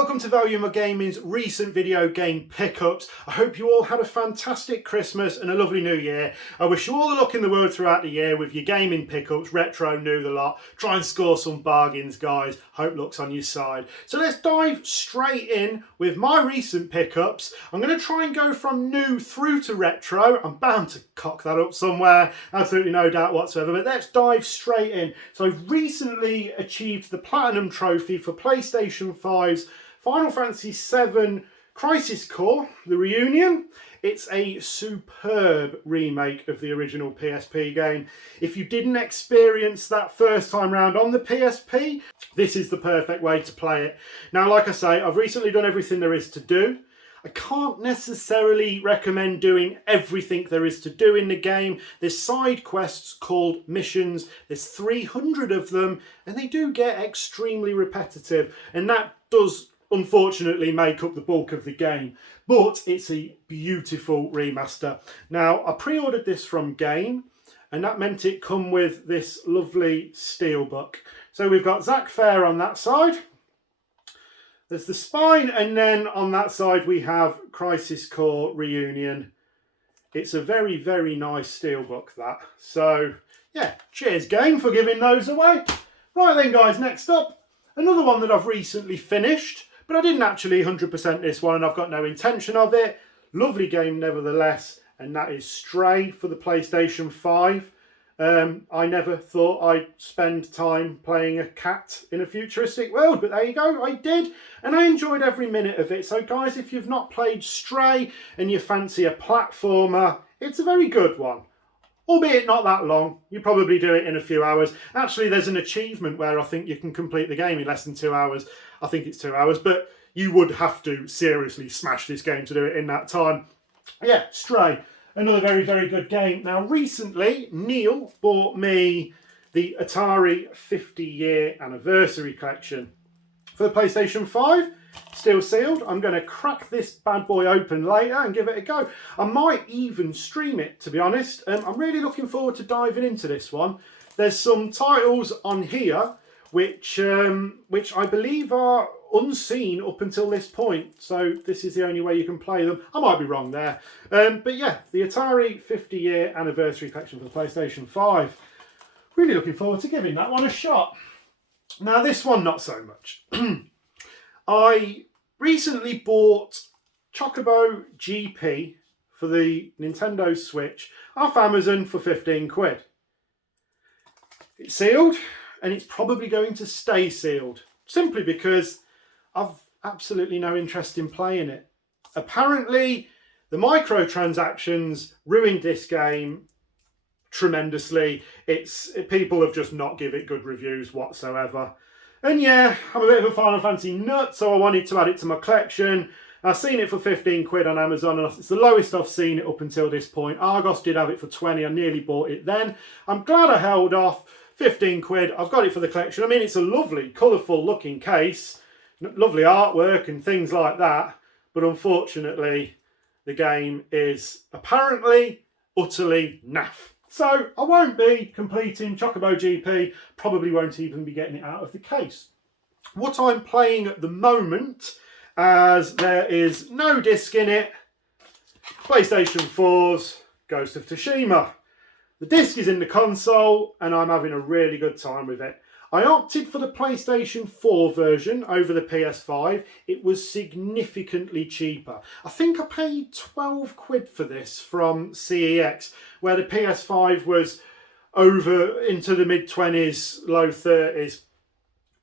welcome to Value Gaming's recent video game pickups. I hope you all had a fantastic Christmas and a lovely new year. I wish you all the luck in the world throughout the year with your gaming pickups, retro, new, the lot. Try and score some bargains, guys. Hope luck's on your side. So let's dive straight in with my recent pickups. I'm going to try and go from new through to retro. I'm bound to cock that up somewhere, absolutely no doubt whatsoever, but let's dive straight in. So I've recently achieved the Platinum Trophy for PlayStation 5's Final Fantasy VII Crisis Core, the reunion. It's a superb remake of the original PSP game. If you didn't experience that first time round on the PSP, this is the perfect way to play it. Now, like I say, I've recently done everything there is to do. I can't necessarily recommend doing everything there is to do in the game. There's side quests called missions. There's 300 of them, and they do get extremely repetitive, and that does unfortunately make up the bulk of the game. But it's a beautiful remaster. Now, I pre-ordered this from Game, and that meant it come with this lovely steelbook. So we've got Zack Fair on that side. There's the spine, and then on that side we have Crisis Core Reunion. It's a very, very nice steelbook, that. So, yeah, cheers Game for giving those away. Right then, guys, next up, another one that I've recently finished, but I didn't actually 100% this one, and I've got no intention of it. Lovely game nevertheless, and that is Stray for the PlayStation 5. I never thought I'd spend time playing a cat in a futuristic world, but there you go, I did, and I enjoyed every minute of it. So guys, if you've not played Stray and you fancy a platformer, it's a very good one. Albeit not that long, you probably do it in a few hours. Actually, there's an achievement where I think you can complete the game in less than 2 hours. I think it's 2 hours, but you would have to seriously smash this game to do it in that time. Yeah, Stray. Another very, very good game. Now, recently, Neil bought me the Atari 50-year anniversary collection for the PlayStation 5. Still sealed. I'm going to crack this bad boy open later and give it a go. I might even stream it, to be honest. I'm really looking forward to diving into this one. There's some titles on here which I believe are unseen up until this point, so this is the only way you can play them. I might be wrong there, but yeah, the Atari 50-year anniversary collection for the PlayStation 5. Really looking forward to giving that one a shot. Now, this one not so much. I recently bought Chocobo GP for the Nintendo Switch off Amazon for 15 quid. It's sealed, and it's probably going to stay sealed, simply because I've absolutely no interest in playing it. Apparently, the microtransactions ruined this game tremendously. People have just not given it good reviews whatsoever. And yeah, I'm a bit of a Final Fantasy nut, so I wanted to add it to my collection. I've seen it for 15 quid on Amazon, and it's the lowest I've seen it up until this point. Argos did have it for 20. I nearly bought it then. I'm glad I held off. 15 quid. I've got it for the collection. I mean, it's a lovely, colourful looking case. Lovely artwork and things like that. But unfortunately, the game is apparently utterly naff. So I won't be completing Chocobo GP. Probably won't even be getting it out of the case. What I'm playing at the moment, as there is no disc in it, PlayStation 4's Ghost of Tsushima. The disc is in the console, and I'm having a really good time with it. I opted for the PlayStation 4 version over the PS5. It was significantly cheaper. I think I paid 12 quid for this from CEX, where the PS5 was over into the mid-20s, low 30s.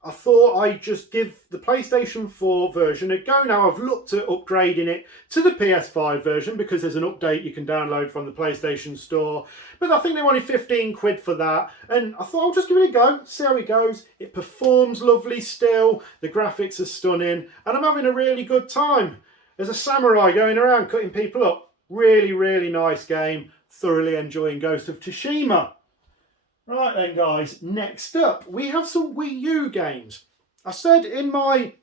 I thought I'd just give the PlayStation 4 version a go. Now, I've looked at upgrading it to the PS5 version because there's an update you can download from the PlayStation Store. But I think they wanted 15 quid for that. And I thought I'll just give it a go, see how it goes. It performs lovely still. The graphics are stunning. And I'm having a really good time. There's a samurai going around cutting people up. Really, really nice game. Thoroughly enjoying Ghost of Tsushima. Right then, guys, next up, we have some Wii U games. I said in my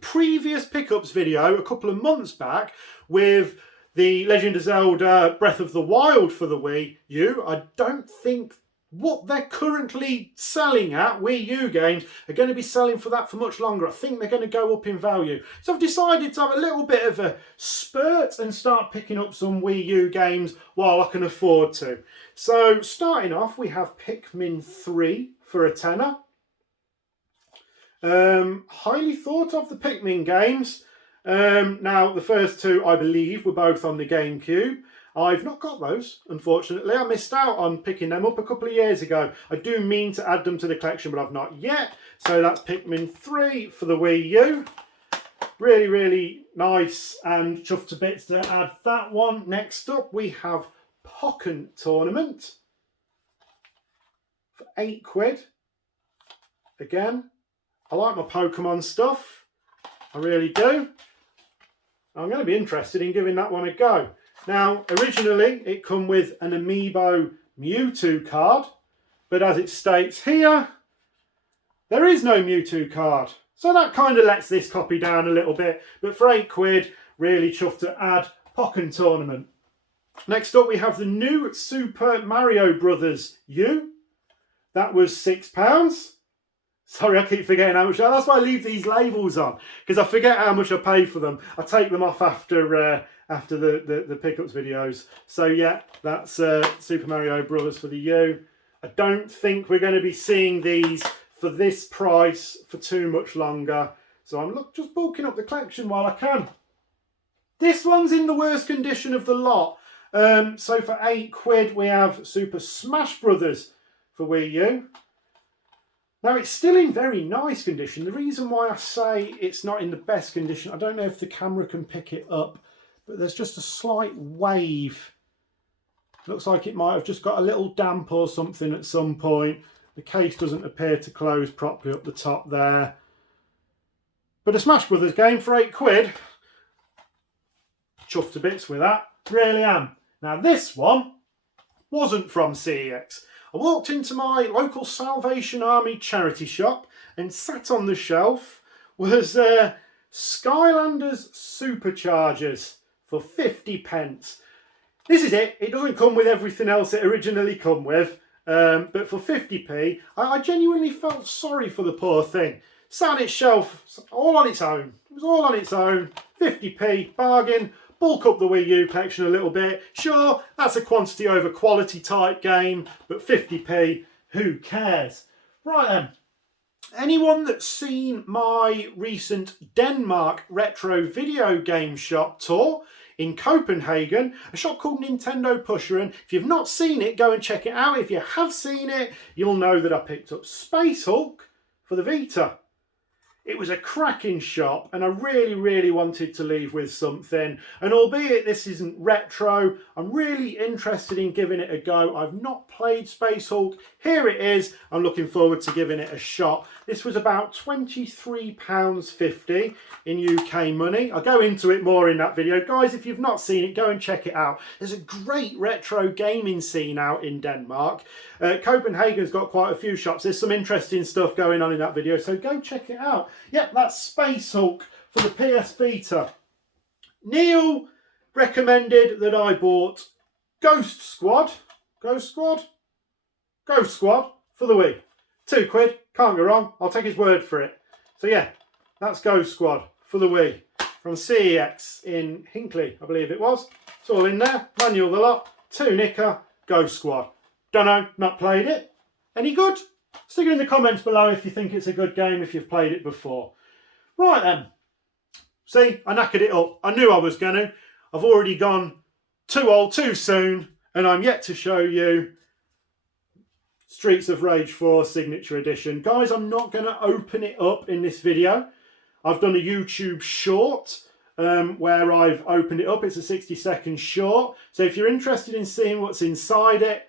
previous pickups video a couple of months back with the Legend of Zelda Breath of the Wild for the Wii U, I don't think what they're currently selling at, Wii U games, are going to be selling for that for much longer. I think they're going to go up in value. So I've decided to have a little bit of a spurt and start picking up some Wii U games while I can afford to. So starting off, we have Pikmin 3 for a tenner. Highly thought of, the Pikmin games. Now, the first two, I believe, were both on the GameCube. I've not got those, unfortunately. I missed out on picking them up a couple of years ago. I do mean to add them to the collection, but I've not yet. So that's Pikmin 3 for the Wii U. Really, really nice and chuffed to bits to add that one. Next up, we have Pokken Tournament for £8. Again, I like my Pokemon stuff. I really do. I'm going to be interested in giving that one a go. Now, originally, it come with an Amiibo Mewtwo card, but as it states here, there is no Mewtwo card. So that kind of lets this copy down a little bit, but for £8, really chuffed to add Pokken Tournament. Next up, we have the new Super Mario Brothers U. That was £6. Sorry, I keep forgetting how much. That's why I leave these labels on, because I forget how much I pay for them. I take them off after the pickups videos. So yeah, that's Super Mario Brothers for the U. I don't think we're going to be seeing these for this price for too much longer. So I'm just bulking up the collection while I can. This one's in the worst condition of the lot. So for £8 we have Super Smash Brothers for Wii U. Now, it's still in very nice condition. The reason why I say it's not in the best condition, I don't know if the camera can pick it up, but there's just a slight wave. Looks like it might have just got a little damp or something at some point. The case doesn't appear to close properly up the top there. But a Smash Brothers game for £8. Chuffed to bits with that. Really am. Now, this one wasn't from CEX. I walked into my local Salvation Army charity shop and sat on the shelf was Skylanders Superchargers for 50p. This is it. It doesn't come with everything else it originally come with, but for 50p, I genuinely felt sorry for the poor thing. Sat on its shelf, all on its own. It was all on its own. 50p, bargain. Bulk up the Wii U collection a little bit. Sure, that's a quantity over quality type game, but 50p, who cares? Right then, anyone that's seen my recent Denmark retro video game shop tour in Copenhagen, a shop called Nintendo Pusher, and if you've not seen it, go and check it out. If you have seen it, you'll know that I picked up Space Hulk for the Vita. It was a cracking shop, and I really, really wanted to leave with something. And albeit this isn't retro, I'm really interested in giving it a go. I've not played Space Hulk. Here it is. I'm looking forward to giving it a shot. This was about £23.50 in UK money. I'll go into it more in that video. Guys, if you've not seen it, go and check it out. There's a great retro gaming scene out in Denmark. Copenhagen's got quite a few shops. There's some interesting stuff going on in that video, so go check it out. Yep, that's Space Hulk for the PS Vita. Neil recommended that I bought Ghost Squad for the Wii. £2, can't go wrong. I'll take his word for it. So yeah, that's Ghost Squad for the Wii from CEX in Hinckley, I believe it was. It's all in there, manual the lot, 2-nicker, Ghost Squad. Don't know, not played it. Any good? Stick it in the comments below if you think it's a good game, if you've played it before. Right then. See, I knackered it up. I knew I was going to. I've already gone too old too soon, and I'm yet to show you Streets of Rage 4 Signature Edition. Guys, I'm not going to open it up in this video. I've done a YouTube short where I've opened it up. It's a 60-second short. So if you're interested in seeing what's inside it,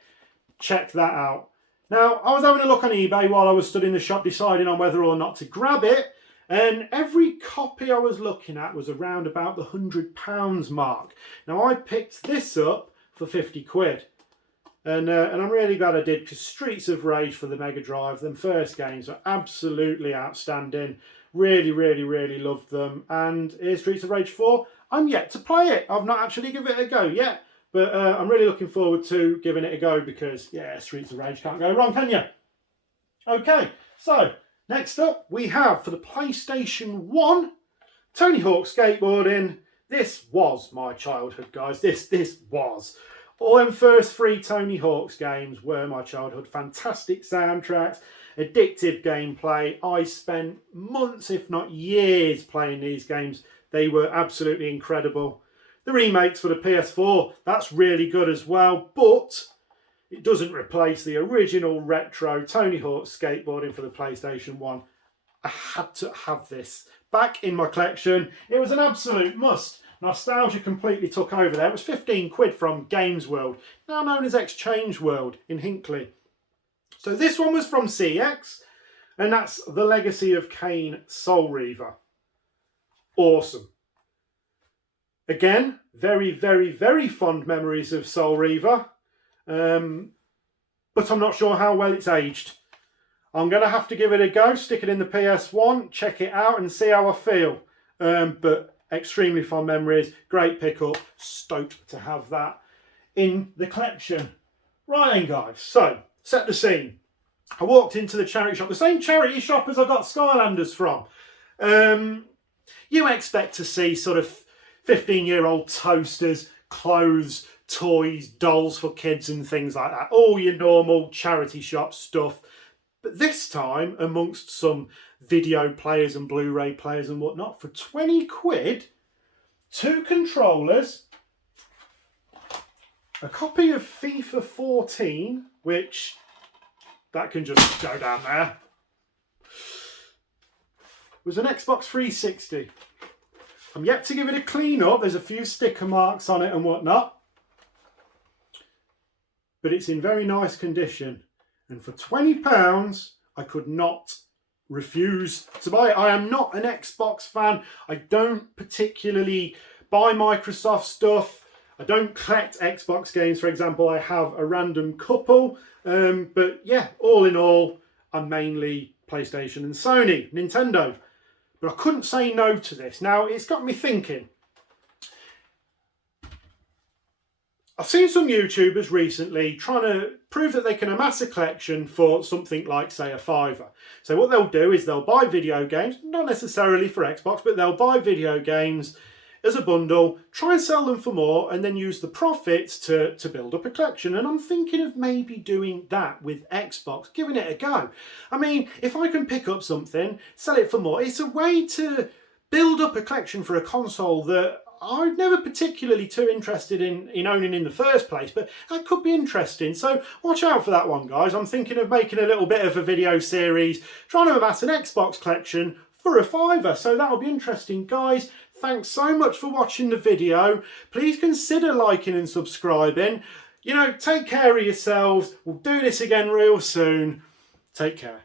check that out. Now, I was having a look on eBay while I was stood in the shop deciding on whether or not to grab it, and every copy I was looking at was around about the £100 mark. Now, I picked this up for £50, and I'm really glad I did, because Streets of Rage for the Mega Drive, them first games, are absolutely outstanding. Really, really, really loved them. And here's Streets of Rage 4. I'm yet to play it. I've not actually given it a go yet. But I'm really looking forward to giving it a go because, yeah, Streets of Rage can't go wrong, can you? Okay, so next up we have for the PlayStation 1, Tony Hawk Skateboarding. This was my childhood, guys. This was. All them first 3 Tony Hawk's games were my childhood. Fantastic soundtracks, addictive gameplay. I spent months, if not years, playing these games. They were absolutely incredible. The remakes for the PS4, that's really good as well, but it doesn't replace the original retro Tony Hawk Skateboarding for the PlayStation 1. I had to have this back in my collection. It was an absolute must. Nostalgia completely took over there. It was 15 quid from Games World, now known as Exchange World in Hinckley. So this one was from CX, and that's The Legacy of Kain Soul Reaver. Awesome. Again, very, very, very fond memories of Soul Reaver. But I'm not sure how well it's aged. I'm going to have to give it a go, stick it in the PS1, check it out and see how I feel. But extremely fond memories, great pickup, stoked to have that in the collection. Right then guys, so set the scene. I walked into the charity shop, the same charity shop as I got Skylanders from. You expect to see sort of 15-year-old toasters, clothes, toys, dolls for kids and things like that. All your normal charity shop stuff. But this time, amongst some video players and Blu-ray players and whatnot, for 20 quid, 2 controllers, a copy of FIFA 14, which, that can just go down there, was an Xbox 360. I'm yet to give it a clean up. There's a few sticker marks on it and whatnot. But it's in very nice condition. And for £20, I could not refuse to buy it. I am not an Xbox fan. I don't particularly buy Microsoft stuff. I don't collect Xbox games, for example. I have a random couple. But yeah, all in all, I'm mainly PlayStation and Sony, Nintendo. But I couldn't say no to this. Now, it's got me thinking. I've seen some YouTubers recently trying to prove that they can amass a collection for something like, say, a £5. So what they'll do is they'll buy video games, not necessarily for Xbox, but they'll buy video games as a bundle, try and sell them for more, and then use the profits to build up a collection. And I'm thinking of maybe doing that with Xbox, giving it a go. I mean, if I can pick up something, sell it for more, it's a way to build up a collection for a console that I'm never particularly too interested in owning in the first place, but that could be interesting. So watch out for that one, guys. I'm thinking of making a little bit of a video series, trying to amass an Xbox collection for a £5. So that'll be interesting, guys. Thanks so much for watching the video. Please consider liking and subscribing. You know, take care of yourselves. We'll do this again real soon. Take care.